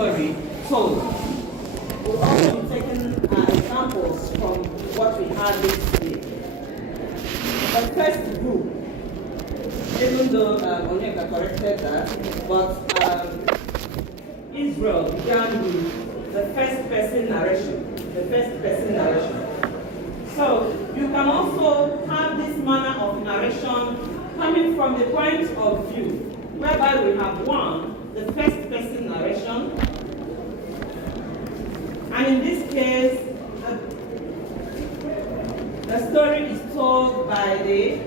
story told. We'll also be taking examples from what we had this week. The first group, even though Onyeka corrected that, but Israel began with the first person narration. The first person narration. So you can also have this manner of narration coming from the point of view, whereby we have one, the first person narration, and in this case, the story is told by the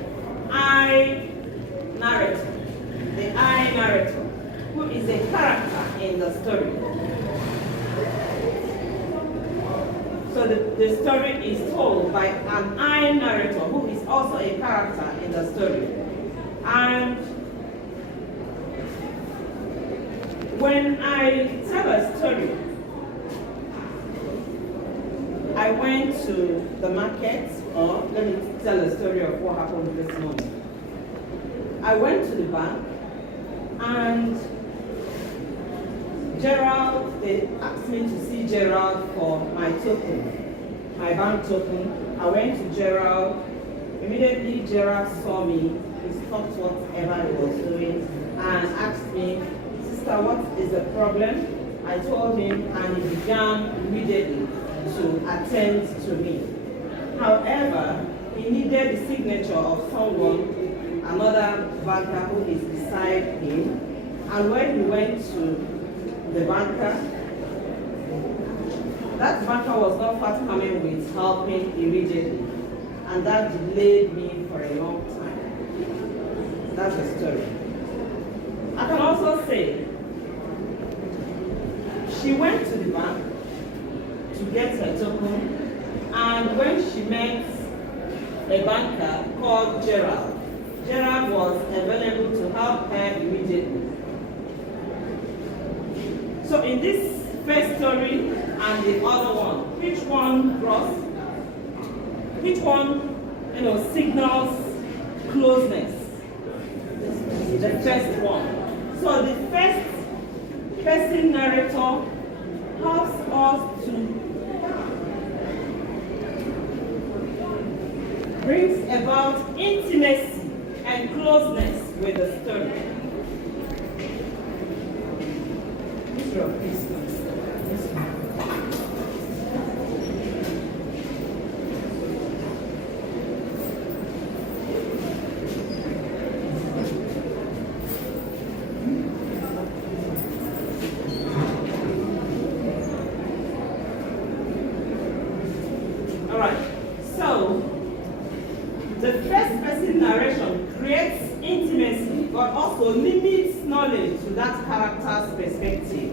I narrator, who is a character in the story. So the story is told by an I narrator, who is also a character in the story. And when I tell a story, I went to the market, or let me tell a story of what happened this morning. I went to the bank, and Gerald, they asked me to see Gerald for my token, my bank token. I went to Gerald. Immediately, Gerald saw me. He stopped whatever he was doing and asked me, "Sister, what is the problem?" I told him, and he began immediately to attend to me. However, he needed the signature of someone, another banker who is beside him. And when he went to the banker, that banker was not forthcoming with helping immediately, and that delayed me for a long time. That's the story. I can also say, she went to the bank to get her token, and when she met a banker called Gerald, Gerald was available to help her immediately. So in this first story and the other one, which one signals closeness? The first one. So the first person narrator helps us to brings about intimacy and closeness with the story. All right. So the first person narration creates intimacy, but also limits knowledge to that character's perspective.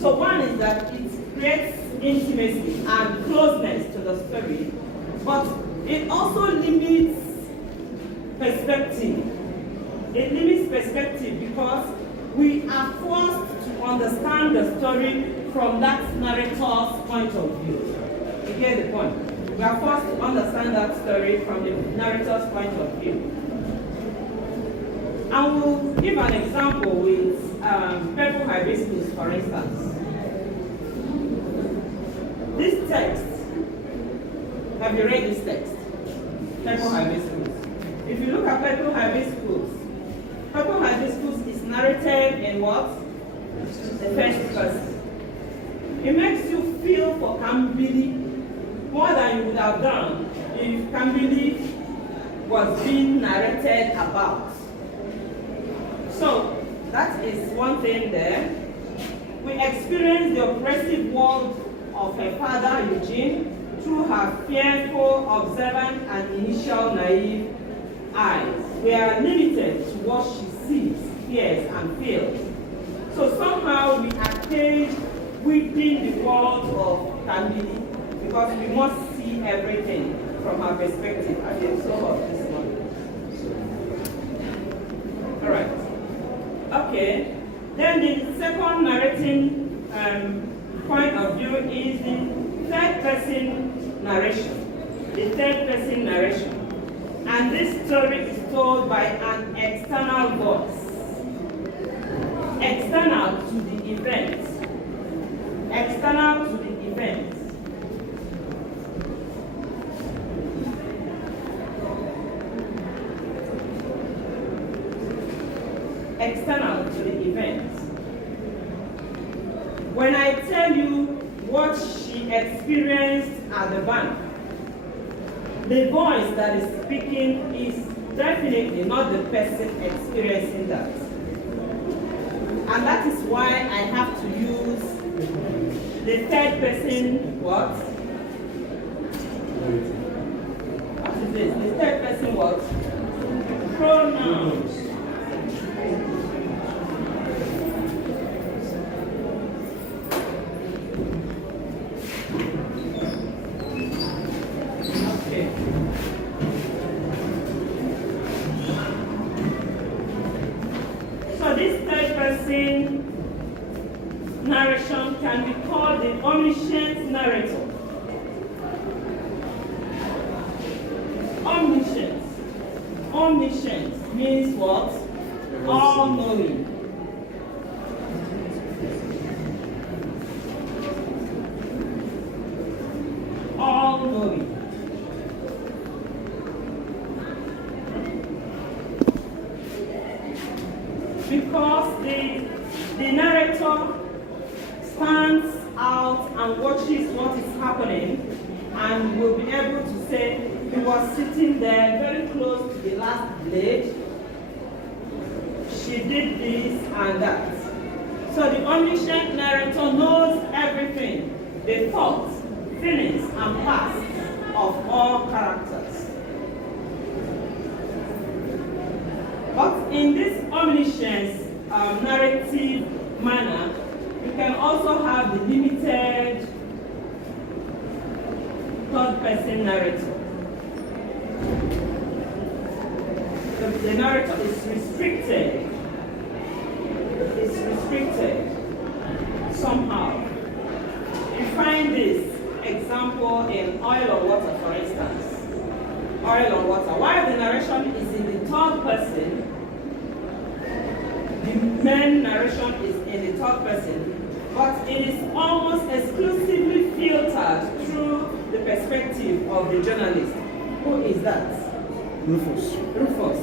So one is that it creates intimacy and closeness to the story, but it also limits perspective. It limits perspective because we are forced to understand the story from that narrator's point of view. You get the point? We are forced to understand that story from the narrator's point of view. I will give an example with purple hibiscus, for instance. This text, have you read this text? Purple hibiscus. If you look at purple hibiscus is narrated in what? The first person. It makes you feel for Kambili more than you would have done if Kambili was being narrated about. So that is one thing there. We experience the oppressive world of her father, Eugene, through her fearful, observant, and initial naive eyes. We are limited to what she sees, hears, and feels. So somehow we are caged within the world of Kambili because we must see everything from her perspective. I think so of this one. All right. Okay. Then the second narrating point of view is the third person narration. The third person narration. And this story is told by an external voice. External to the event. External to the event. External to the event. When I tell you what she experienced at the bank, the voice that is speaking is definitely not the person experiencing that. And that is why I have to use the third person what? What is this? The third person what? Pronouns. Okay. So this third person narration can be called the omniscient narrator. Omniscient. Omniscient means what? All-knowing. All-knowing. Because the narrator stands out and watches what is happening and will be able to say he was sitting there very close to the last blade, she did this and that. So the omniscient narrator knows everything, the thoughts, feelings and past of all characters. But in this omniscience narrative manner, you can also have the limited third person narrator. The narrator is restricted. It's restricted somehow. You find this example in oil or water, for instance. Oil or water. While the narration is in the third person, the main narration is in the third person, but it is almost exclusively filtered through the perspective of the journalist. Who is that? Rufus. Rufus.